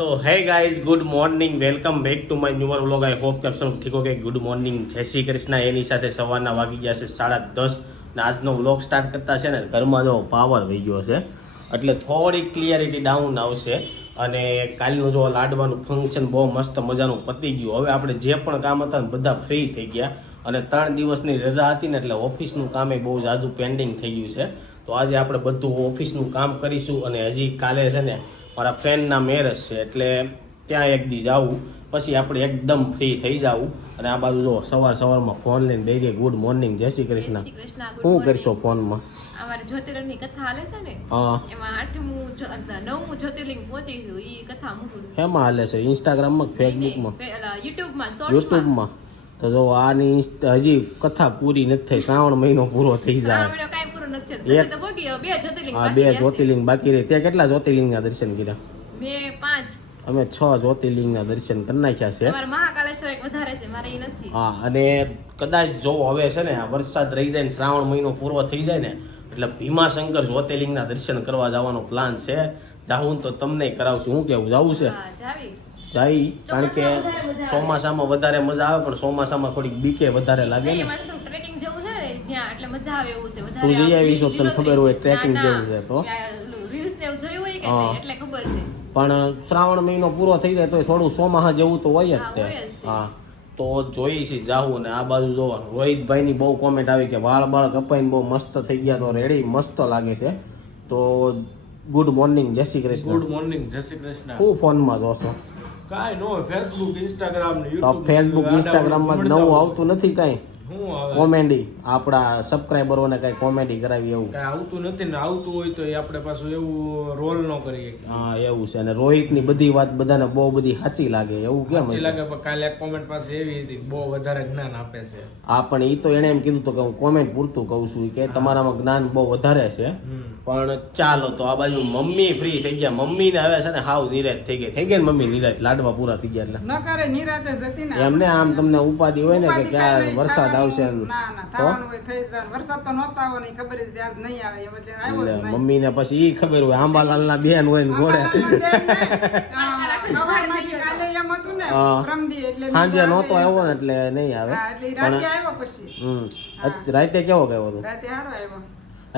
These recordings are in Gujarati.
तो है guys good morning welcome back to my new vlog I hope કે આપ સૌ ઠીક હો કે ગુડ મોર્નિંગ જય શ્રી કૃષ્ણ એની સાથે સવારના વાગી ગયા છે 10:30 ને આજનો વ્લોગ સ્ટાર્ટ કરતા છે ને ઘરમાં જો પાવર વહી ગયો છે એટલે થોડી ક્લિયરિટી ડાઉન આવશે અને કાલનું જો લાડવાનું ફંક્શન બહુ મસ્ત મજાનું પતી ગયું હવે આપણે જે પણ કામ હતા ને બધા ફ્રી થઈ ગયા અને 3 દિવસની રજા હતી ને એટલે ઓફિસનું કામ બહુ જાજુ પેન્ડિંગ થઈ ગયું છે તો આજે આપણે બધું ઓફિસનું કામ કરીશું અને હજી કાલે છે ને મારા ફ્રેન્ડના મેરેજ છે એટલે ત્યાં એક દી જાવું પછી આપણે એકદમ ફ્રી થઈ જાવું અને આ બાજુ જો સવારમાં ફોન લઈને દઈ દે ગુડ મોર્નિંગ જય શ્રી કૃષ્ણ શું કરશો ફોનમાં અમારે જ્યોતિર્લિંગની કથા હાલે છે ને એમાં 8મું 9મું જ્યોતિર્લિંગ પહોંચી ગયું ઈ કથા મૂકું હેમાં હાલે છે ઇન્સ્ટાગ્રામમાં ફેસબુકમાં યુટ્યુબમાં તો જો આની હજી કથા પૂરી નથી થઈ શ્રાવણ મહિનો પૂરો થઈ જાય બે જ્યોતિર્લિંગ બાકી રહી ત્યાં કેટલા જ્યોતિર્લિંગના દર્શન કર્યા મેં 5 અમે 6 જ્યોતિર્લિંગના દર્શન કરી નાખ્યા છે મહાકાલેશ્વર એક વધારે છે મારે ઈ નથી હા અને કદાચ જો હવે છે ને વરસાદ રહી જાય ને શ્રાવણ મહિનો પૂરો થઈ જાય ને એટલે ભીમાશંકર જ્યોતિર્લિંગના દર્શન કરવા જવાનો પ્લાન છે જાવું તો તમને કરાવશું હું કેવું જવું છે જાય કારણ કે ચોમાસામાં વધારે મજા આવે પણ ચોમાસામાં થોડીક બીકે વધારે લાગે ને ટ્રેકિંગ જેવું છે ત્યાં એટલે મજા આવે એવું છે વધારે તું જઈ આવી છો તને ખબર હોય ટ્રેકિંગ જેવું છે તો રીલ્સ ને એવું જોયું હોય કે એટલે ખબર છે પણ શ્રાવણ મહિનો પૂરો થઈ જાય તો થોડું ચોમાસા જેવું તો હોય જ તે હા તો જોઈએ છે જાવું ને આ બાજુ જો રોહિતભાઈની બહુ કોમેન્ટ આવી કે વાળ કપાઈને બહુ મસ્ત થઈ ગયા તો રેડી મસ્ત લાગે છે તો ગુડ મોર્નિંગ જય શ્રી કૃષ્ણ ગુડ મોર્નિંગ જય શ્રી કૃષ્ણ હું ફોનમાં જોશો કાઈ નો ફેસબુક ઇન્સ્ટાગ્રામ ને તો યુટ્યુબ ફેસબુક ઇન્સ્ટાગ્રામમાં નવું આવતું નથી કાંઈ હું આવે કોમેડી આપણા સબસ્ક્રાઇબરોને કઈ કોમેડી કરાવી એવું કાઈ આવતું નથી ને આવતું હોય તો એ આપણે પાછું એવું રોલ ન કરીએ હા એવું છે અને રોહિતની બધી વાત બધાને બહુ બધી સાચી લાગે એવું કેમ સાચી હશે? લાગે પણ કાલે એક કોમેન્ટ પાસે એવી હતી બહુ વધારે જ્ઞાન આપે છે હા પણ એ તો એને એમ કીધું તો કે હું કોમેન્ટ પૂરતું કહું છું કે તમારામાં જ્ઞાન બહુ વધારે છે પણ ચાલો તો આ બાજુ મમ્મી ફ્રી થઈ ગયા મમ્મી ને હવે છે ને હાવ નિરાશ થઈ ગઈ ને મમ્મી નિરાશ લાડવા પૂરા થઈ ગયા એટલે ન કરે નિરાતે જતી ને એમને આમ તમને ઉપાધિ હોય ને કે ક્યારે વરસાદ આવશે ને ના થવાનું હોય થઈ જાય વરસાદ તો નહોતો આવવાનો ઈ ખબર જ આજ નહીં આવે એમ એટલે આવ્યો જ એટલે નહીં મમ્મી ને પછી ઈ ખબર હોય આંબાલાલના બેન હોય ને ઘોડે સવારમાંથી કાલે એમ હતું ને પ્રમદી એટલે સાંજે નહોતો આવ્યો ને એટલે નહીં આવે હા એટલે ઈ રાતે આવ્યો પછી રાતે કેવો ગયો હતો રાતે હારો આવ્યો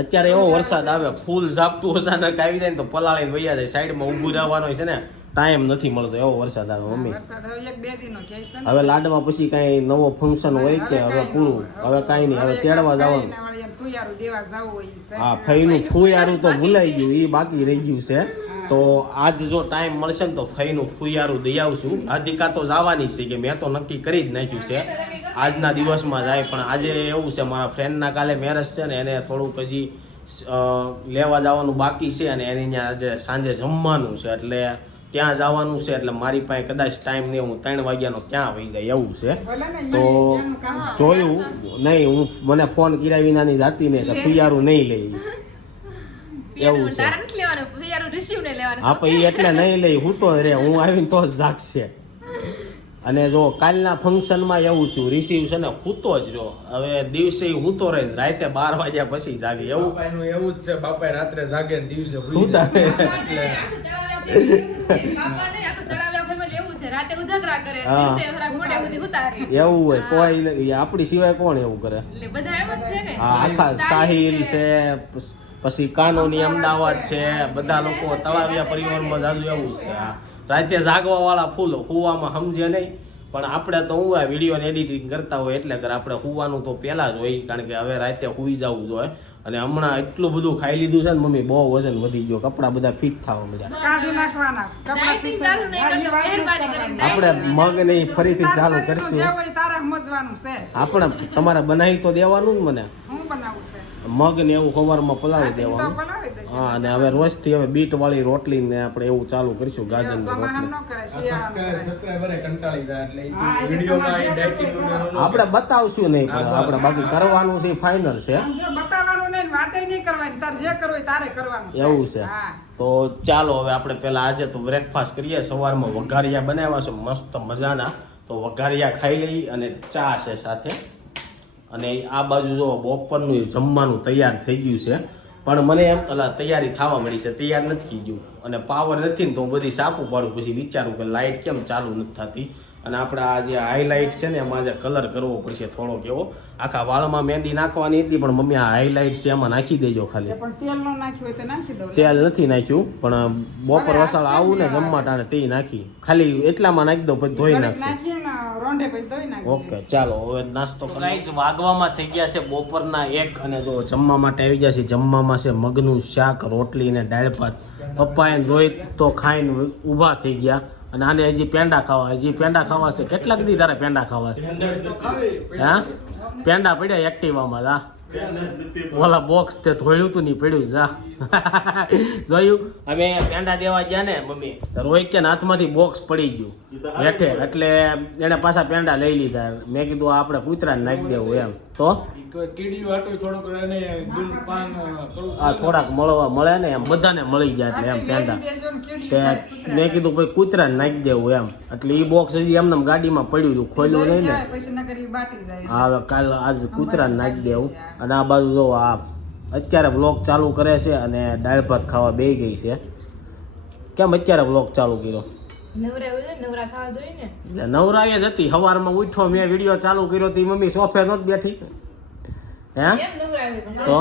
અત્યારે એવો વરસાદ આવે ફૂલ ઝાપટું અચાનક આવી જાય ને તો પલાળીને વૈયા જાય સાઈડમાં ઊભું રહેવાનો છે ને ટાઈમ નથી મળતો એવો વરસાદ આવે મમ્મી વરસાદ હવે 1-2 દિનનો ક્યાંય છે ને હવે લાડવા પછી કઈ નવો ફંક્શન હોય કે હવે પૂરું હવે કાંઈ નહીં હવે તેડવા જવાનું ફુયારું દેવા જાવું હોય ઈ છે હા ફઈનું ફુયારું તો ભૂલાઈ ગયું એ બાકી રહી ગયું છે તો આજ જો ટાઈમ મળશે ને તો ફઈનું ફુયારું દઈ આવશું આધિકા તો જવાની છે કે મેં તો નક્કી કરી જ નાખ્યું છે આજના દિવસમાં જાય પણ આજે એવું છે મારા ફ્રેન્ડના કાલે મેરેજ છે ને એને થોડુંક હજી લેવા જવાનું બાકી છે અને એની ત્યાં આજે સાંજે જમવાનું છે એટલે ત્યાં જવાનું છે એટલે મારી પાસે કદાચ ટાઈમ નહીં હું 3 વાગ્યાનો ત્યાં વહી જાય એવું છે તો જોયું નહીં હું મને ફોન કર્યા વિનાની જાતી ને કે ફુયારું નહીં લઈ એવું છે હા પછી એટલે નહીં લઈ હું તો રે હું આવીને તો જ જાગશે અને જો કાલના ફંક્શનમાં એવું થયું રિસીવ છે ને હૂતો જ જો હવે દિવસે હૂતો રહે રાતે 12 વાગ્યા પછી જાગે એવું બાપાનું એવું જ છે બાપા રાત્રે જાગે ને દિવસે હુતા એવું હોય કોઈ આપણી સિવાય કોણ એવું કરે હા આખા સાહિલ છે પછી કાનોની અમદાવાદ છે બધા લોકો તળાવિયા પરિવારમાં જાજુ એવું છે રાતે જાગવા વાળા ફૂલ હુવામાં સમજે નહીં પણ આપણે તો હું આ વિડીયો એડિટિંગ કરતા હોય એટલે આપણે હુવાનું તો પહેલા જ હોય કારણ કે હવે રાતે હુઈ જવું જોઈએ અને હમણાં એટલું બધું ખાઈ લીધું છે ને મમ્મી બહુ વજન વધી ગયો કપડા બધા ફિટ થવા મળ્યા કાઢી નાખવાના કપડા આપણે મગ નહીં ફરીથી ચાલુ કરશું જે હોય તારે સમજવાનું છે આપણે તમારે બનાવી તો દેવાનું ને મને હું બનાવું છે મગ ને એવું સવારમાં પલાળી તો દેવાનું બનાવી દઈશ હા અને હવે રોજથી હવે બીટ વાળી રોટલી ને આપણે એવું ચાલુ કરીશું ગાજરની સમાહન રોટલી ન કરે શિયાળાનું સબસ્ક્રાઇબરે કંટાળી જાય એટલે ઈ વિડિયોમાં ડાયટિંગ આપણે બતાવશું નહીં પણ આપણે બાકી કરવાનું છે ફાઇનલ છે સમજો બતાવવાનું નહીં વાતે નહીં કરવાની તારે જે કરવું હોય તારે કરવાનું છે એવું છે હા તો ચાલો હવે આપણે પહેલા આજે તો બ્રેકફાસ્ટ કરીએ સવારમાં વઘારિયા બનાવ્યા છે મસ્ત મજાના તો વઘારિયા ખાઈ લઈ અને ચા છે સાથે અને આ બાજુ જો બપોરનું જમવાનું તૈયાર થઈ ગયું છે પણ મને એમ તૈયારી થવા મળી છે, તૈયાર નથી થઈ ગયું અને પાવર નથી ને તો હું બધી સાપું પાડું, પછી વિચારું કે લાઇટ કેમ ચાલુ નથી થતી. અને આપણે આ જે હાઈલાઇટ છે ને એમાં જે કલર કરવો પડશે થોડો કેવો, આખા વાળમાં મહેંદી નાખવાની હતી પણ મમ્મી આ હાઈલાઇટ છે એમાં નાખી દેજો ખાલી. પણ તેલ નો નાખ્યું હોય તો નાખી દઉં. તેલ નથી નાખ્યું પણ બપોર વસાળ આવું ને જમવા ટાણે તે નાખી, ખાલી એટલામાં નાખી દઉં પછી ધોઈ નાખશું. નાખીએ ને રોંઢે પછી ધોઈ નાખીએ. ઓકે ચાલો હવે નાસ્તો ગાઈસ વાગવામાં થઈ ગયા છે બપોરના 1 અને જો જમવા માટે આવી ગયા છે. જમવામાં છે મગનું શાક, રોટલી ને દાળ ભાત. પપ્પા અને રોહિત તો ખાઈને ઊભા થઈ ગયા અને આને હજી પેંડા ખાવા છે. કેટલા દી તારે પેંડા ખાવા છે? હા પેંડા પડ્યા એક્ટિવામાં જા ઓલા બોક્સ તે ધોળ્યું તું નહીં પડ્યું જા જોયું. અમે પેંડા દેવા ગયા ને મમ્મી રોહિત કે હાથમાંથી બોક્સ પડી ગયું હેઠે એટલે એને પાછા પેંડા લઈ લીધા. મેં કીધું આપણે કૂતરાને નાખી દેવું એમ તો આ થોડાક મળે ને એમ બધાને મળી જાય એટલે એમ પેંડા તે મેં કીધું ભાઈ કૂતરાને નાખી દેવું એમ એટલે એ બોક્સ હજી એમને ગાડીમાં પડ્યું હતું, ખોલ્યું નહીં ને. હા કાલ આજ કૂતરાને નાખી દેવું. અને આ બાજુ જો આ અત્યારે વ્લોગ ચાલુ કરે છે અને દાળ ભાત ખાવા બેસી ગઈ છે. કેમ અત્યારે વ્લોગ ચાલુ કર્યો? નવરાવી જ હતી. સવારમાં ઉઠ્યો મેં વિડીયો ચાલુ કર્યો તો મમ્મી સોફે નહોતી બેઠી હે તો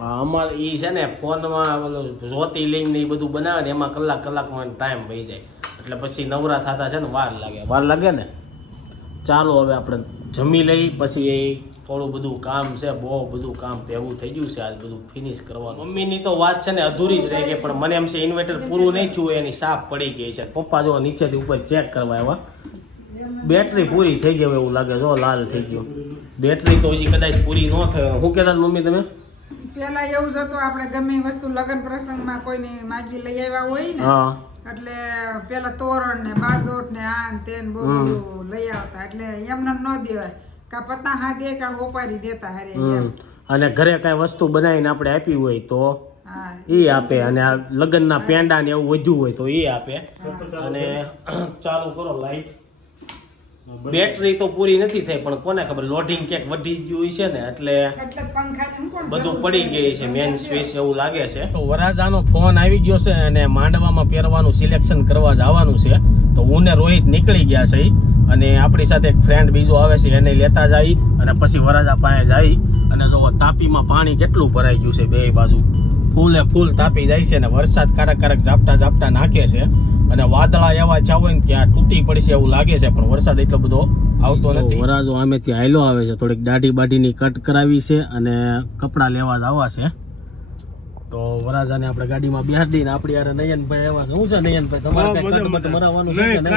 અમારે ઈ છે ને ફોનમાં જ્યોતિર્લિંગ ને એ બધું બનાવે ને એમાં કલાકમાં ટાઈમ વહી જાય એટલે પછી નવરા થતા છે ને વાર લાગે ને. ચાલો હવે આપણે જમી લઈ પછી એ થોડું બધું કામ છે, બહુ બધું કામ એવું થઈ ગયું છે આજ બધું ફિનિશ કરવાનું. મમ્મીની તો વાત છે ને અધૂરી જ રહી ગઈ પણ મને એમ છે ઇન્વર્ટર પૂરું નહીં થયું એની સાફ પડી ગઈ છે. પપ્પા જો નીચેથી ઉપર ચેક કરવા આવ્યા, બેટરી પૂરી થઈ ગઈ એવું લાગે, જો લાલ થઈ ગયું. બેટરી તો હજી કદાચ પૂરી ન થાય. શું કહેતા મમ્મી તમે? પેલા એવું જ હતું, આપણે ગમે વસ્તુ લગ્ન પ્રસંગમાં કોઈને માગી લઈ આવ્યા હોય ને એટલે પેલા તોરણ ને બાજોટ ને આ ને તે બહુ બધું લઈ આવતા એટલે એમને ન દેવાય, કા પતા હા દે કા ઓપારી દેતા હારે એમ. અને ઘરે કઈ વસ્તુ બનાવીને આપણે આપી હોય તો એ આપે અને આ લગ્નના પેંડા ને એવું વધ્યું હોય તો એ આપે. અને ચાલુ કરો લાઈટ. બેટરી તો પૂરી નથી થઈ પણ કોને ખબર લોડિંગ ક્યાંક વધી ગયું છે ને એટલે બધું પડી ગઈ છે મેન સ્વિચ એવું લાગે છે. તો વરાજાનો ફોન આવી ગયો છે અને માંડવામાં પહેરવાનું સિલેક્શન કરવા જવાનું છે તો હું ને રોહિત નીકળી ગયા છે અને આપણી સાથે એક ફ્રેન્ડ બીજો આવે છે એને લેતા જઈ અને પછી વરાજા પાસે જઈ અને જો તાપીમાં પાણી કેટલું ભરાઈ ગયું છે બે બાજુ ફૂલ તાપી જાય છે અને વરસાદ કારક ઝાપટા નાખે છે અને વાદળા એવા થયા હોય ને ત્યાં તૂટી પડશે એવું લાગે છે પણ વરસાદ એટલો બધો આવતો નથી. વરાજો આમેથી હાયલો આવે છે, થોડીક દાઢી બાઢીની કટ કરાવી છે અને કપડા લેવા જવા છે. તો વરાજાને આપણે ગાડીમાં બેહાડી દઈને આપણી યાર નયનભાઈ આવ્યા છે. શું છે નયનભાઈ તમારે કઈ કટ બટ મરાવવાનું છે કે નહીં?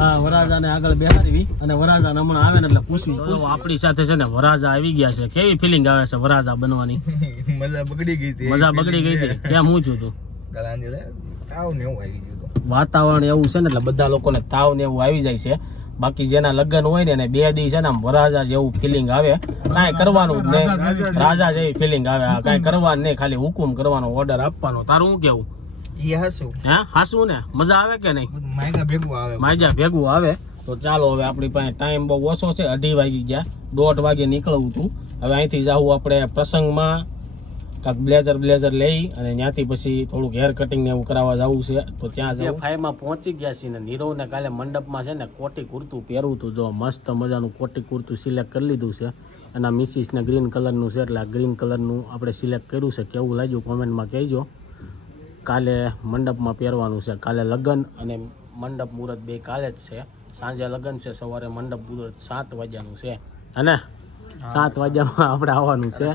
હા વરાજાને આગળ બેહારવી અને વરાજાને હમણાં આવે ને એટલે પૂછવી. આપણી સાથે છે ને વરાજા આવી ગયા છે. કેવી ફિલિંગ આવે છે વરાજા બનવાની? મજા બગડી ગઈ હતી. કેમ હું છું તું? વાતાવરણ એવું છે ને એટલે બધા લોકોને તાવ ને એવું આવી જાય છે. બાકી જેના લગ્ન હોય ને એને 2 દી છે ને આમ વરાજા જેવું ફિલિંગ આવે, કાંઈ કરવાનું જ નહીં, રાજા જેવી ફિલિંગ આવે. કાંઈ કરવાનું નહીં, ખાલી હુકુમ કરવાનો, ઓર્ડર આપવાનો. તારું શું કેવું? હાસું ને મજા આવે કે નહીં? માજા ભેગું આવે. તો ચાલો હવે આપણી પાસે ટાઈમ બહુ ઓછો છે, 2:30 વાગી ગયા, 1:30 વાગે નીકળવું હતું. હવે અહીંથી જાવું આપણે પ્રસંગમાં કાંક બ્લેઝર લઈ અને ત્યાંથી પછી થોડુંક હેર કટિંગ ને એવું કરાવવા જવું છે. તો ત્યાં જે ફાઈમાં પહોંચી ગયા છીએ ને નીરવને કાલે મંડપમાં છે ને કોટી કુર્તું પહેરવું હતું. જો મસ્ત મજાનું કોટી કુર્તું સિલેક્ટ કરી લીધું છે અને મિસિસને ગ્રીન કલરનું છે એટલે આ ગ્રીન કલરનું આપણે સિલેક્ટ કર્યું છે. કેવું લાગ્યું કોમેન્ટમાં કહેજો. કાલે મંડપમાં પહેરવાનું છે. કાલે લગ્ન અને મંડપ મુહૂર્ત બે કાલે જ છે. સાંજે લગ્ન છે, સવારે મંડપ મુહૂર્ત 7 વાગ્યાનું છે અને 7 વાગ્યામાં આપણે આવવાનું છે.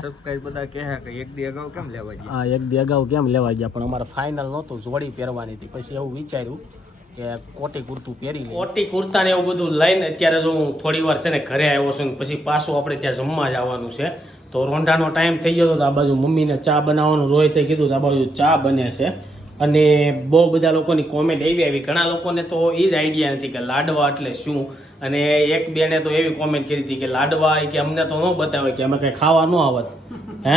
બધા કહે કે એક દી અગાઉ કેમ લેવા ગયા? હા એક દી અગાઉ કેમ લેવા ગયા પણ અમારે ફાઇનલ નહોતું, જોડી પહેરવાની હતી. પછી એવું વિચાર્યું કે કોટી કુર્તું પહેરી લે. કોટી કુર્તા ને એવું બધું લઈને અત્યારે જો હું થોડી વાર છે ને ઘરે આવ્યો છું ને પછી પાછું આપણે ત્યાં જમવા જવાનું છે. તો રોંઢાનો ટાઈમ થઈ ગયો તો આ બાજુ મમ્મીને ચા બનાવવાનું રોહિતે કીધું તો આ બાજુ ચા બને છે. અને બહુ બધા લોકોની કોમેન્ટ આવી. ઘણા લોકોને તો એ જ આઈડિયા નથી કે લાડવા એટલે શું. અને એક બેને તો એવી કોમેન્ટ કરી હતી કે લાડવા કે અમને તો ન બતાવે કે અમે કઈ ખાવા ન આવત. હે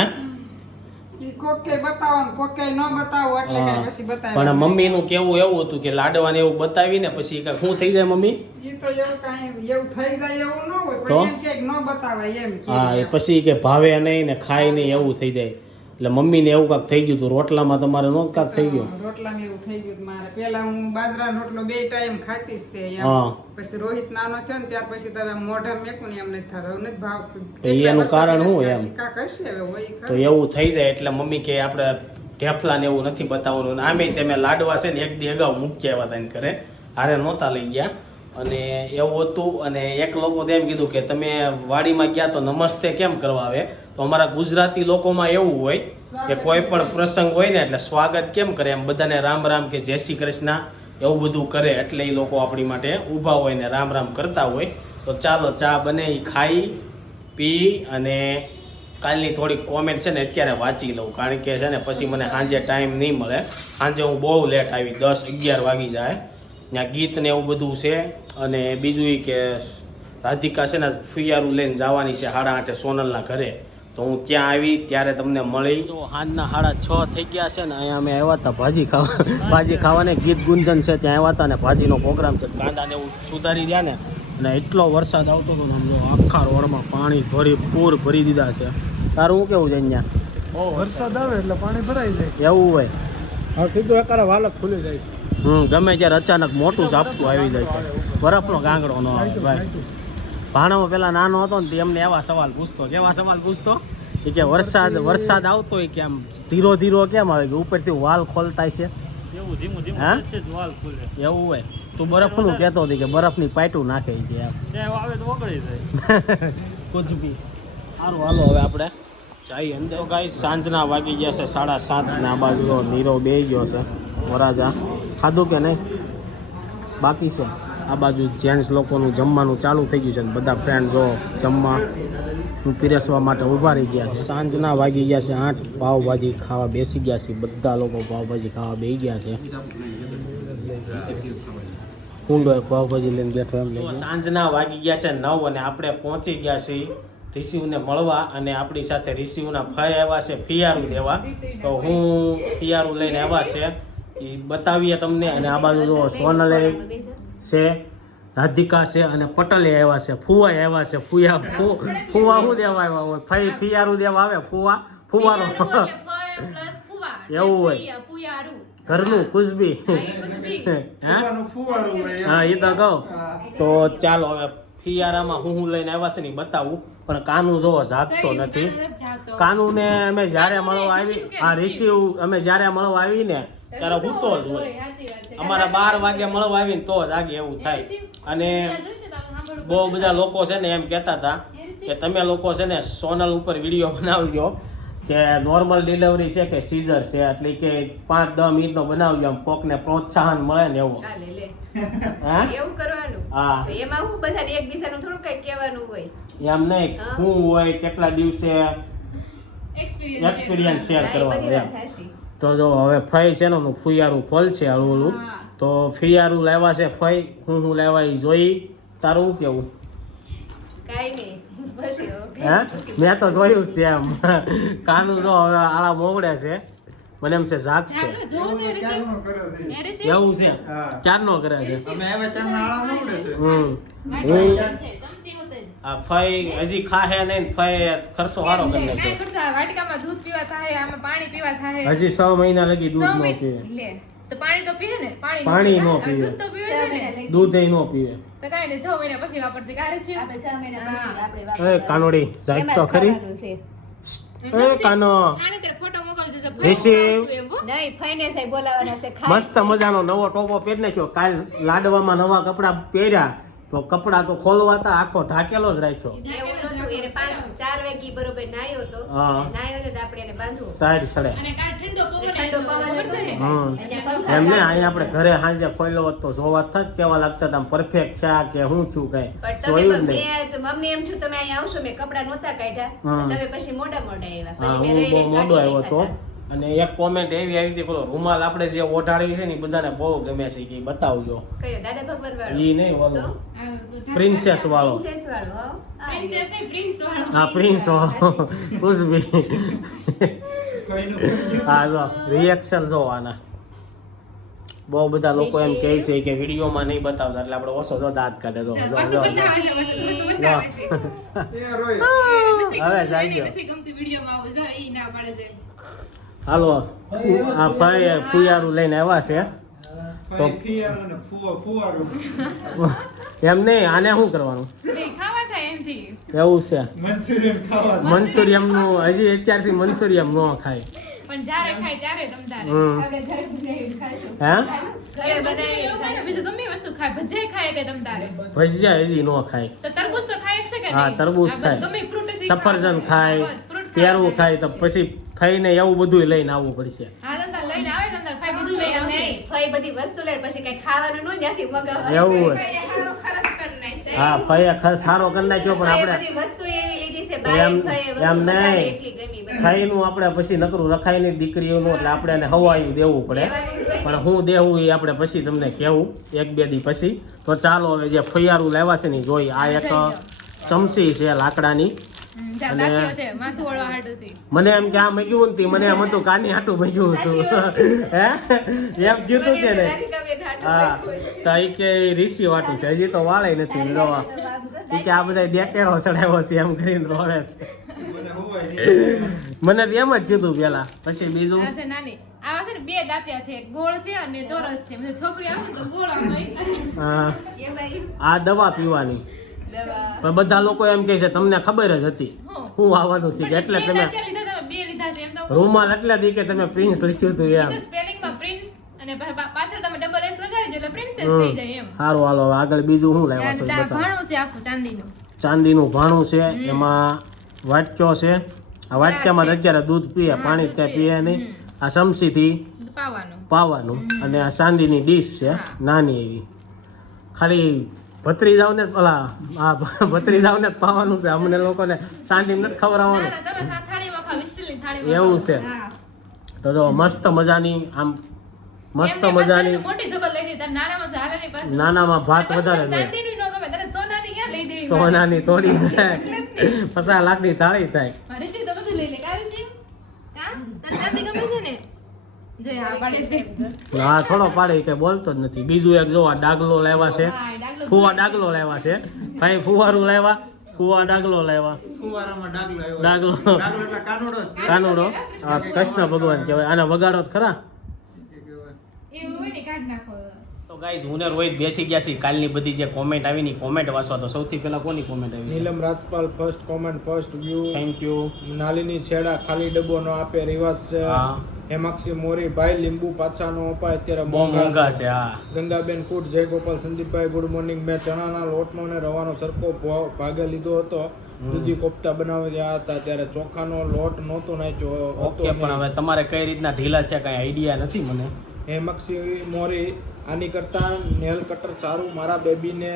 પણ મમ્મીનું કેવું એવું હતું કે લાડવાને એવું બતાવીને પછી શું થઈ જાય મમ્મી ઈ તો એવું કાંઈ એવું થઈ જાય એવું ન હોય તો? પણ એમ કે ન બતાવાય એમ કે હા એ પછી કે ભાવે નહીં ને ખાય નહીં એવું થઈ જાય એટલે મમ્મીને એવું કાંક થઈ ગયું હતું રોટલામાં તમારે નો કાંક થઈ ગયું રોટલામાં એવું થઈ ગયું હતું મારે પેલા હું બાજરાનો રોટલો 2 ટાઈમ ખાતી જ તે એમ હા. પછી રોહિત નાનો થયો ને ત્યાર પછી તમે મોઢા મેકું ને એમ નથી થતું હવે નથી ભાવતું તો ઈ એનું કારણ શું એમ? કાંક હશે હવે હોય તો એવું થઈ જાય એટલે મમ્મી કે આપણે ઢેફલા ને એવું નથી બતાવવાનું આમે તમે લાડવા છે ને એક દી અગાઉ મૂકી આવ્યા હતા એને ઘરે હારે નહોતા લઈ ગયા અને એવું હતું અને એક લોકો એમ કીધું કે તમે વાડીમાં ગયા તો નમસ્તે કેમ કરવા આવે તો અમારા ગુજરાતી લોકોમાં એવું હોય કે કોઈ પણ પ્રસંગ હોય ને એટલે સ્વાગત કેમ કરે એમ બધાને રામ રામ કે જય શ્રી કૃષ્ણ એવું બધું કરે એટલે એ લોકો આપણી માટે ઊભા હોય ને રામ રામ કરતા હોય તો ચાલો ચા બને એ ખાઈ પી અને કાલની થોડીક કોમેન્ટ છે ને અત્યારે વાંચી લઉં કારણ કે છે ને પછી મને સાંજે ટાઈમ નહીં મળે સાંજે હું બહુ લેટ આવી 10-11 વાગી જાય ત્યાં ગીત ને એવું બધું છે અને બીજું એ કે રાધિકા છે ને ફુયારું લઈને જવાની છે 8:30 સોનલના ઘરે તો હું ત્યાં આવી ત્યારે તમને મળી તો સાંજના 6:30 થઈ ગયા છે ને અહીંયા અમે આવ્યા હતા ભાજી ખાવાને ગીત ગુંજન છે ત્યાં આવ્યા હતા ને ભાજીનો પ્રોગ્રામ છે કાંદા ને એવું સુધારી રહ્યા ને અને એટલો વરસાદ આવતો હતો ને સમજો આખા રોડમાં પાણી પૂર ભરી દીધા છે તારું શું કેવું છે અહીંયા બહુ વરસાદ આવે એટલે પાણી ભરાઈ જાય એવું હોય હવે સીધું એકારે વાલક ખુલી જાય ગમે ત્યારે અચાનક મોટું ઝાપટું આવી જાય છે બરફનો ગાંગડો નો આવે ભાઈ ભાણામાં પેલા નાનો હતો ને એમને એવા સવાલ પૂછતો કેવા સવાલ પૂછતો એ કે વરસાદ આવતો હોય કે આમ ધીરો ધીરો કેમ આવે કે ઉપરથી વાલ ખોલતા છે એવું ધીમું હા? વાલ ખુલે એવું હોય તું બરફનું કહેતો હતી કે બરફની પાઇટું નાખે છે એમ ત્યાં આવે તો ઓગળી જાય કુછ બી સારું હાલો હવે આપણે ચાઈ અંદર ગાઈ સાંજના વાગી ગયા છે 7:30 ને આ બાજુ નીરવ બે ગયો છે વરાજા ખાધું કે નહીં બાકી છે આ બાજુ જેન્ટ્સ લોકોનું જમવાનું ચાલુ થઈ ગયું છે ને બધા ફ્રેન્ડ જો જમવા પીરસવા માટે ઊભા રહી ગયા છે સાંજના વાગી ગયા છે 8 પાવભાજી ખાવા બેસી ગયા છે બધા લોકો પાવભાજી ખાવા બેસી ગયા છે કુંડો એક પાવભાજી લઈને બેઠો એમ સાંજના વાગી ગયા છે 9 અને આપણે પહોંચી ગયા છીએ રિસીવને મળવા અને આપણી સાથે રિસીવના ભાઈ આવ્યા છે ફિયારું દેવા તો હું ફિયારું લઈને આવ્યા છે એ બતાવીએ તમને અને આ બાજુ જો સોનલે છે રાધિકા છે અને પટલે આવ્યા છે ફુવા આવ્યા છે ફુવા શું દેવા આવ્યા હોય ફઈ ફિયારું દેવા આવે ફુવારો એવું હોય ઘરનું કુસબી હા એ તો કહું તો ચાલો હવે ફિયારામાં હું લઈને આવ્યા છે ને બતાવું પણ કાનું જોવો જાગતો નથી કાનુને અમે જ્યારે મળવા આવી આ રિસીવ અમે જ્યારે મળવા આવી ને ત્યારે ઉતો જ હોય અમારા 12 વાગે મળવા આવીને તો જાગે એવું થાય અને બહુ બધા લોકો છે ને એમ કહેતા હતા કે તમે લોકો છે ને સોનલ ઉપર વિડીયો બનાવજો કે નોર્મલ ડિલિવરી છે કે સીઝર છે એટલે કે 5-10 મિનિટનો બનાવજો આમ કોકને પ્રોત્સાહન મળે ને એવું એવું કરવાનું હા એમાં હું બધાને એકબીજાનું થોડું કઈ કહેવાનું હોય એમ નહીં શું હોય કેટલા દિવસે એક્સપિરિયન્સ શેર કરવાનો એમ તો જો હવે ફઈ છે ને ફુયારું ખોલશે હળવું તો ફિયારું લાવ્યા છે ફઈ હું લાવ્યા એ જોઈ તારું શું કેવું કાઈ નહીં પછી હે મેં તો જોયું છે એમ કાનું જો હવે આળા મોવડે છે મને એમ છે જાગશે એવું છે ક્યારનો કરે છે આ ફઈ હજી ખાહે નહીં ફઈ ખર્ચો વાળો કરી નાખ્યો વાટકામાં દૂધ પીવા થાય આમાં પાણી પીવા થાય હજી 6 મહિના લગી દૂધ ન પીવે લે તો પાણી તો પીવે ને પાણી નો પીવે દૂધ તો પીવે છે ને દૂધ નો પીવે તો કાઈ ને 6 મહિના પછી વાપરશે કારે છે એ કાનોડી જાગ તો ખરી એ કાનો ખાને તે ફોટો મોકલજો જો રિસીવ નહીં ફઈને સાહેબ બોલાવાના છે મસ્ત મજાનો નવો ટોપો પહેરી નાખ્યો કાલ લાડવામાં નવા કપડા પહેર્યા તો કપડા તો ખોલવાતા આખો ઢાકેલો જ રાખ્યો એવું નતું એને 4 વાગે બરોબર નાયો તો હા. નાયો ને તો આપણે એને બાંધવો ટાઈટ સડે અને કાલ ઠંડો પવન હતો ને એમને અહીંયા આપણે ઘરે સાંજે ખોલ્યો હોત તો જોવા થત કેવા લાગતા હતા પરફેક્ટ છે કે હું છું કઈ પણ જોયું જ તમે નહીં મેં મમ્મી એમ છું તમે અહીંયા આવશો મેં કપડા નહોતા કાઢ્યા હા. તમે પછી મોડા આવ્યા હા પછી હું મેં બહુ રહીને મોડો આવ્યો કાઢી હતો અને એક કોમેન્ટ એવી આવી હતી પેલો રૂમાલ આપણે જે ઓઢાડી છે ને એ બધાને બહુ ગમે છે કે બતાવજો કયો દાદા ભગવાન વાળો ઈ નહીં ઓલો પ્રિન્સેસ વાળો પ્રિન્સેસ વાળો હો પ્રિન્સેસ નહીં પ્રિન્સ વાળો હા પ્રિન્સ વાળો ખુશબી હા જો રિએક્શન જો આના બહુ બધા લોકો એમ કહે છે કે વિડીયોમાં નહીં બતાવતા એટલે આપણે ઓછો જો દાંત કાઢે તો જો, વસ્તુ જો. બતાવે છે, વસ્તુ બતાવે છે. હવે જાય ગયો. નથી ગમતી વિડીયોમાં આવું, જો ઈ ના પાડે છે. હાલો આ ભાઈ ફુયારું લઈને આવ્યા છે તો એમ નહીં આને શું કરવાનું નહીં, ખાવા થાય એનથી. એવું છે મંચુરિયમ નું હજી અત્યારથી મંચુરિયમ ન ખાય પણ જ્યારે ખાય ત્યારે તમતારે. હમ. આપણે ઘરે બનાવીને ખાઈશું. હે ઘરે બધાય એવું ખાય ને, બીજું ગમે એ વસ્તુ ખાય, ભજીયા ખાય કે તમતારે. ભજીયા હજી ન ખાય તો તરબૂચ તો ખાય જ છે કે હા, નહીં? તરબૂચ આ ખાય. ગમે એ fruit હશે ઈ સફરજન ખાવાનું. ખાય બસ, fruit પેરું ખાવાનું. ખાય તો પછી ખાઈને એવું બધું લઈને આવવું પડશે હા, તમતાર લઈને આવે, તમતાર ખાય, બધું લઈને આવશે. નહીં, ફઈ બધી વસ્તુ લે પછી કઈ ખાવાનું ન હોય ત્યાંથી મગાવવાનું. એવું હોય હા ભાઈ ખર્ચ સારો કરી નાખ્યો પણ ફઈએ આપણે બધી વસ્તુ એવી લીધી છે એમ બાય ફઈએ વસ્તુ એમ બધાને નહીં એટલી ગમી બધી. ખાઈનું આપણે પછી નકરું રખાય નહીં દીકરીઓનું એટલે આપણે એને હવાયું દેવું પડે દેવાનું જ હોય પણ હું દેવું એ આપણે પછી તમને કહેવું 1-2 દી પછી તો ચાલો હવે જે ફૈયારું લાવ્યા છે ને ઈ જોઈએ આ એક ચમચી છે લાકડાની જા, અને- દાંતીઓ છે, માથું ઓળવા હાટુથી. મને એમ કે આ મગ્યું નથી મને એમ હતું કાની હાટું મગ્યું હતું હે એમ કીધું કે ને હા તો ઈ કે રીસી વાટું છે હજી તો વાળે નથી જોવા ઈ કે આ બધા દેકેડો ચડાવ્યો છે એમ કરીને રોવે છે મને તો એમ જ કીધું પેલા પછી બીજું આ છે નાની. આવા છે ને 2 દાંતિયા છે, એક ગોળ છે અને ચોરસ છે. એટલે છોકરી આવશે ને તો ગોળ આમ હોય. હા, એમાં આ દવા પીવાની દવા પણ બધા લોકો એમ કહે છે તમને ખબર જ હતી હું. હું આવવાનું છે કે એટલે બે તમે દાંતિયા લીધા તમે, 2 લીધા છે એમ તો. રૂમાલ એટલે દી કે તમે પ્રિન્સ લખ્યું હતું એમ તો સ્પેલિંગમાં પ્રિન્સ અને પાછળ તમે ડબલ એસ લગાડી દો એટલે પ્રિન્સેસ થઈ જાય એમ. સારું હાલો હવે આગળ બીજું શું લાવ્યા છે આ બતાવો ભાણું છે આખું ચાંદીનું. ચાંદીનું ભાણું છે એમાં વાટક્યો છે આ વાટક્યામાં ગ્લાસ છે. અત્યારે દૂધ પીએ હા, પાણી દૂધ ક્યાંય પીએ. પીએ નહીં આ ચમચીથી પાવાનું. પાવાનું અને આ ચાંદીની ડીશ છે હા. નાની એવી ખાલી ભત્રીજાઓને જ ઓલા આ ભત્રીજાઓને જ પાવાનું છે અમને લોકોને ચાંદી નથી ના ખવડાવવાનું ના, તમે થાળીમાં ખાઓ, સ્ટીલની થાળીમાં એવું ખાઓ. છે હા. તો જો મસ્ત મજાની આમ મસ્ત એમને મજાની બધાને મોટી જબર લઈ દીધી. તારે નાનામાં તો હારે નહીં પાછું. નાનામાં ભાત પાછું વધારે તને લે ચાંદીનું ય ન ગમે, તને સોનાની ક્યાં લઈ દેવી? સોનાની થોડી 50 લાખની થાળી થાય મારે રિશી તો બધું લઈ લે. કા રિશી? કા? તને ચાંદી ગમે છે ને? જો આ પાડે છે. હા થોડો પાડે કે બોલતો જ નથી બીજું એક જો આ ડાગલો લાવ્યા છે હા, ડાગલો ફુવા ડાગલો લાવ્યા છે ભાઈ ફુવારું લાવ્યા ફુવા ડાગલો લાવ્યા ડાગલો કાનુડો આ કૃષ્ણ ભગવાન કહેવાય આને વગાડો તો ખરા એવું હોય ને કાઢ નાખો. તો ગાઈઝ હું ને રોહિત બેસી ગયા છીએ કાલની બધી જે કોમેન્ટ આવી ની કોમેન્ટ વાંચવા તો સૌથી પહેલા કોની કોમેન્ટ આવી Neelam Rajpal first comment first view thank you Nalini Chheda ખાલી ડબ્બો નો આપે રિવાજ છે હા હેમાક્ષી મોરી ભાઈ લીંબુ પાછા નો અપાય અત્યારે બહુ મોંઘા છે હા ગંગાબેન કુટ જય ગોપાલ સંદીપભાઈ ગુડ મોર્નિંગ મેં ચણાના લોટનો ને રવાનો સરખો ભાગે લીધો હતો દૂધી કોફતા બનાવવા ગયા હતા ત્યારે ચોખાનો લોટ નહોતો નાખ્યો ઓકે પણ હવે તમારે કઈ રીતના ઢીલા છે કઈ આઈડિયા નથી મને હેમાક્ષી મોરી આની કરતા નેલ કટર સારું મારા બેબીને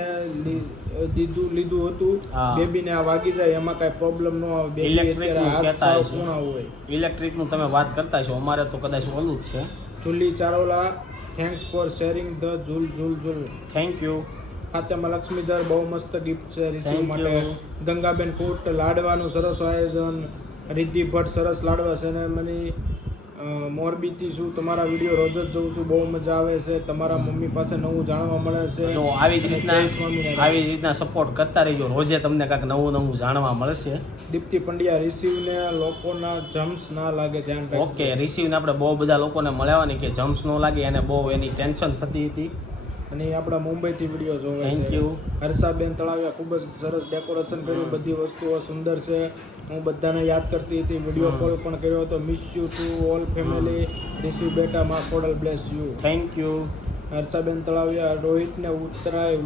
લીધું હતું હા. બેબીને આ વાગી જાય એમાં કઈ પ્રોબ્લેમ ન આવે બેબી Electric નું અત્યારે હાથ કહેતા સાવ હશે. પૂર્ણ હોય ઇલેક્ટ્રિક નું તમે વાત કરતા છો અમારે તો કદાચ ઓલું જ છે Chulli Charola thanks for sharing the ઝુલ ઝુલ ઝુલ થેન્ક યુ ફાતેમા લક્ષ્મીધર બહુ મસ્ત ગિફ્ટ છે રિસીવ Thank માટે you. ગંગાબેન કુટ લાડવાનું સરસ આયોજન રિદ્ધિ ભટ્ટ સરસ લાડવા છે ને મને મોરબીથી શું તમારા વિડીયો રોજ જ જોઉં છું બહુ મજા આવે છે તમારા મમ્મી પાસે નવું જાણવા મળે છે જો આવી જ અને રીતના જય સ્વામિનારાયણ. આવી જ રીતના સપોર્ટ કરતા રહેજો રોજે તમને કાંઈક નવું નવું જાણવા મળશે દીપ્તિ પંડ્યા રિસીવને લોકોના જમ્સ ના લાગે ધ્યાન રાખજો. ઓકે રિસીવને આપણે બહુ બધા લોકોને મળ્યા કે જમ્સ ન લાગે એને બહુ એની ટેન્શન થતી હતી અને એ આપણા મુંબઈથી વિડીયો જોવે થેન્ક છે યુ હર્ષાબેન તળાવિયા ખૂબ જ સરસ ડેકોરેશન કર્યું બધી વસ્તુઓ સુંદર છે હું બધાને યાદ કરતી હતી વિડીયો કોલ પણ કર્યો હતો miss you to all family receive બેટા મા કોડલ bless you thank you Harshaben Talaviya રોહિતને ઉતારાય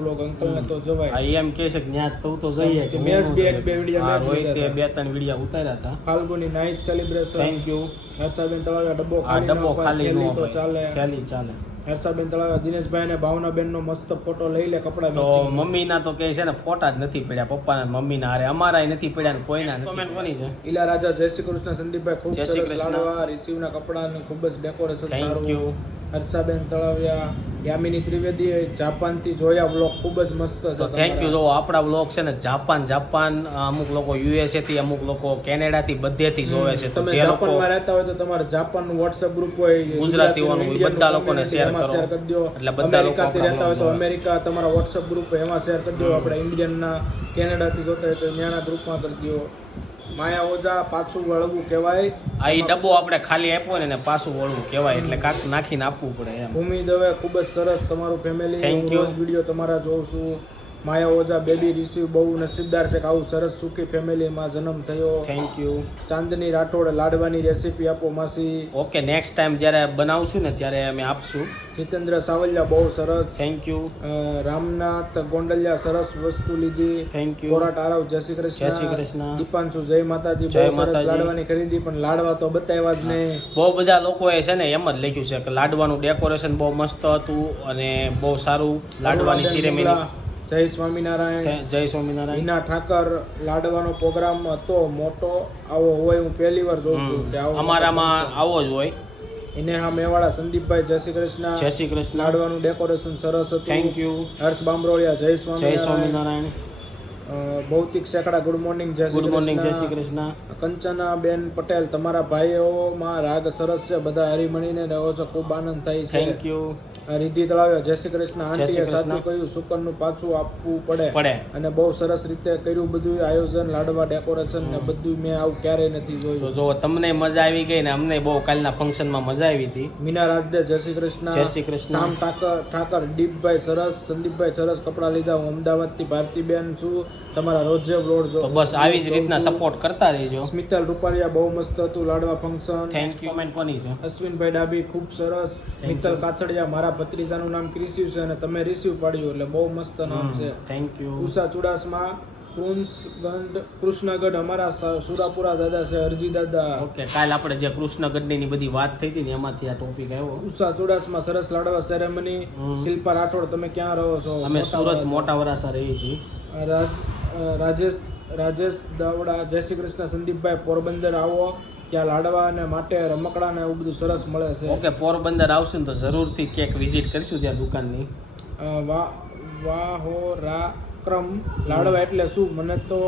વ્લોગ અંકલને તો જવાય આ એમ કહે છે કે ત્યાં તો જઈએ કે મેં જ બે વિડીયો હા, મેં જ રોહિતે લીધા હતા. 2-3 વિડીયો ઉતાર્યા હતા Falguni nice celebration thank you Harshaben Talaviya ડબ્બો આ ડબ્બો ખાલી થેલી નો તો ચાલે ખાલી ચાલે હર્ષાબેન તળાવે દિનેશભાઈ અને ભાવનાબેનનો મસ્ત ફોટો લઈ લે કપડા તો મમ્મીના તો કે છે ને ફોટા જ નથી પડ્યા, પપ્પાના મમ્મીના હારે અમારાય નથી પડ્યા ને કોઈના નથી. કોમેન્ટ કોની છે? ઈલા રાજા જય શ્રી કૃષ્ણ સંદીપભાઈ ખૂબ જય શ્રી સરસ કૃષ્ણ. લાડવા રિસીવના કપડાનું ખૂબ જ ડેકોરેશન Thank સારું. you. હર્ષાબેન તળાવિયા, યામિની ત્રિવેદી જાપાનથી જોયા વ્લોગ ખૂબ જ મસ્ત છે તો થેન્ક યુ. જો આપણા બ્લોગ છે ને જાપાન અમુક લોકો યુએસએ થી, અમુક લોકો કેનેડા થી, બધેથી જોવે છે. તો તમે જે લોકો જાપાનમાં રહેતા હોય તો તમારે જાપાનનું WhatsApp ગ્રુપ હોય ગુજરાતીઓનું હોય, બધા લોકોને share એમાં કરો. શેર કરી દો. એટલે બધા લોકો અમેરિકાથી આપણા રહેતા હોય તો blog અમેરિકા તમારા WhatsApp ગ્રુપ હોય એમાં શેર કરી દો. આપણે ઇન્ડિયનના કેનેડાથી જોતા હોય તો ત્યાંના ગ્રુપમાં કરી દો. માયા ઓજા પાછું વળવું કહેવાય. આ ઈ ડબ્બો આપણે ખાલી આપ્યો ને એને પાછું વળવું કહેવાય, એટલે કાંક નાખીને આપવું પડે એમ. ભૂમિ દવે ખૂબ જ સરસ તમારું ફેમિલી. Thank હું you. રોજ વિડીયો તમારા જોઉં છું. માયા ઓજા બેબી રિસીવ બહુ નસીબદાર છે કે આવું સરસ સુખી ફેમિલીમાં જન્મ થયો. Thank you. ચાંદની રાઠોડ લાડવાની રેસીપી આપો માસી. ઓકે, નેક્સ્ટ ટાઈમ જ્યારે બનાવશું ને ત્યારે અમે આપશું. જીતેન્દ્ર સાવલિયા બહુ સરસ. Thank you. રામનાથ ગોંડલિયા સરસ વસ્તુ લીધી. Thank you. કોરાટ આરવ જય શ્રી કૃષ્ણ. જય શ્રી કૃષ્ણ. દીપાંશુ જય માતાજી. જય બહુ સરસ માતાજી. લાડવાની ખરીદી પણ લાડવા તો બતાવ્યા જ નહીં. બહુ બધા લોકોએ છે ને એમ જ લખ્યું છે કે લાડવાનું ડેકોરેશન બહુ મસ્ત હતું અને બહુ સારું. લાડવાની સિરેમની. જય સ્વામિનારાયણ. જય સ્વામિનારાયણ. હિના ઠાકર લાડવાનો પ્રોગ્રામ હતો મોટો, આવો હોય હું પહેલી વાર જોઉં છું કે આવો અમારામાં આવો જ હોય. ઇનેહા મેવાડા સંદીપભાઈ જય શ્રી કૃષ્ણ. જય શ્રી કૃષ્ણ. લાડવાનું ડેકોરેશન સરસ હતું. Thank you. હર્ષ બામરોળિયા જય જય સ્વામિનારાયણ. સ્વામિનારાયણ. ભૌતિક સેકડા ગુડ મોર્નિંગ જય શ્રી ગુડ મોર્નિંગ. જય શ્રી કૃષ્ણ. કૃષ્ણ. કંચનાબેન પટેલ તમારા ભાઈઓમાં રાગ સરસ છે, બધા હરીમણીને રહો છો, ખૂબ આનંદ થાય છે. Thank you. રિદ્ધિ તળાવે જય શ્રી કૃષ્ણ. જય શ્રી આંટીએ કૃષ્ણ. સાચું કહ્યું, શુકરનું પાછું આપવું પડે પડે. અને બહુ સરસ રીતે કર્યું બધું આયોજન, લાડવા ડેકોરેશન ને બધું. મેં આવું ક્યારેય નથી તો જોયું. જો તમને મજા આવી ગઈ ને અમને બહુ કાલના ફંક્શનમાં મજા આવી હતી. મીના રાજદે જય શ્રી કૃષ્ણ. જય શ્રી કૃષ્ણ. શામ ઠાકર દીપભાઈ સરસ, સંદીપભાઈ સરસ કપડાં લીધા. હું અમદાવાદથી ભારતીબેન છું, તમારા રોજે બ્લોડ જો. તો બસ આવી જ રીતના સપોર્ટ કરતા રહેજો. સ્મિતલ રૂપારિયા બહુ મસ્ત હતું લાડવા ફંક્શન. Thank you. કમેન્ટ કોની છે? અશ્વિનભાઈ ડાબી ખૂબ સરસ. મિત્તલ કાછડિયા મારા ભત્રીજાનું નામ ક્રિસિવ છે અને તમે રિસીવ પાડ્યું એટલે બહુ મસ્ત નામ છે. Thank you. ઉષા ચુડાસમા કૃષ્ણગઢ અમારા સુરાપુરા દાદા છે, અરજી દાદા. ઓકે, કાલ આપણે જે કૃષ્ણગઢની બધી વાત થઈ હતી ને એમાંથી આ ટોપિક આવ્યો. ઉષા ચુડાસમા સરસ લાડવા સેરેમની. શિલ્પા રાઠોડ તમે ક્યાં રહો છો? અમે સુરત મોટા વરાસા રહીએ છીએ. રાજેશ દાવડા જય શ્રી કૃષ્ણ. સંદીપભાઈ પોરબંદર આવો, ત્યાં લાડવા અને માટે રમકડા ને એવું બધું સરસ મળે છે. ઓકે, પોરબંદર આવશું ને તો જરૂરથી કેક વિઝિટ કરીશું ત્યાં દુકાનની. વાહોરાક્રમ લાડવા એટલે શું? મને તો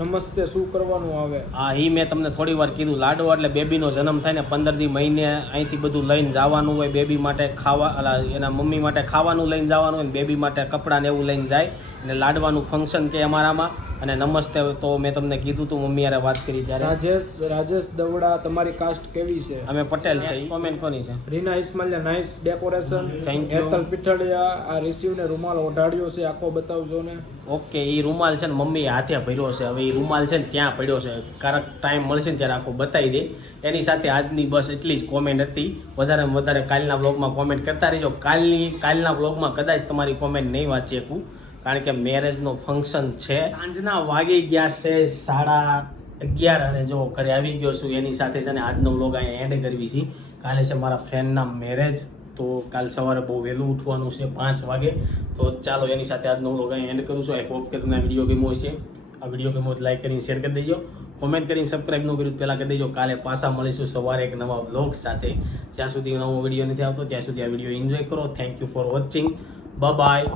નમસ્તે શું કરવાનું આવે? હા, એ મેં તમને થોડી વાર કીધું. લાડવો એટલે બેબીનો જન્મ થાય ને 15દી મહિને અહીંથી બધું લઈને જવાનું હોય. બેબી માટે ખાવા, એના મમ્મી માટે ખાવાનું લઈને જવાનું હોય ને બેબી માટે કપડાં ને એવું લઈને જાય. અને લાડવાનું ફંક્શન કે અમારામાં. અને નમસ્તે તો મેં તમને કીધું તું મમ્મી યારે વાત કરી ત્યારે. રાજેશ દવડા તમારી કાસ્ટ કેવી છે? અમે પટેલ છે. કોમેન્ટ કોની છે? Reena Ismailia nice decoration. Thank you. Hetal Pithadiya આ રિસીવ ને રૂમાલ ઓઢાડ્યો છે, આખો બતાવજો ને. ઓકે, એ રૂમાલ છે ને મમ્મીએ હાથે ભર્યો છે. હવે એ રૂમાલ છે ને ત્યાં પડ્યો છે. ક્યારેક ટાઈમ મળશે ને ત્યારે આખો બતાવી દે. એની સાથે આજની બસ એટલી જ કોમેન્ટ હતી. વધારેમાં વધારે કાલના બ્લોગમાં કોમેન્ટ કરતા રહેજો. કાલના બ્લોગમાં કદાચ તમારી કોમેન્ટ નહીં વાંચી શકું, કારણ કે મેરેજનો ફંક્શન છે. સાંજના વાગી ગયા છે 11:30 અને જો ઘરે આવી ગયો છું. એની સાથે છે ને આજનો બ્લોગ અહીંયા એન્ડ કરવી છે. કાલે છે મારા ફ્રેન્ડના મેરેજ, તો કાલ સવારે બહુ વહેલું ઉઠવાનું છે 5 વાગે. તો ચાલો એની સાથે આજનો બ્લોગ અહીંયા એન્ડ કરું છું. આઈ હોપ કે તમને આ વિડીયો ગમ્યો હશે. આ વિડીયો ગમ્યો તો લાઈક કરીને શેર કરી દેજો. કોમેન્ટ કરીને સબસ્ક્રાઈબ ન કર્યું પહેલાં કરી દેજો. કાલે પાછા મળીશું સવારે એક નવા બ્લોગ સાથે. જ્યાં સુધી નવો વિડીયો નથી આવતો ત્યાં સુધી આ વિડીયો એન્જોય કરો. Thank you for watching. By.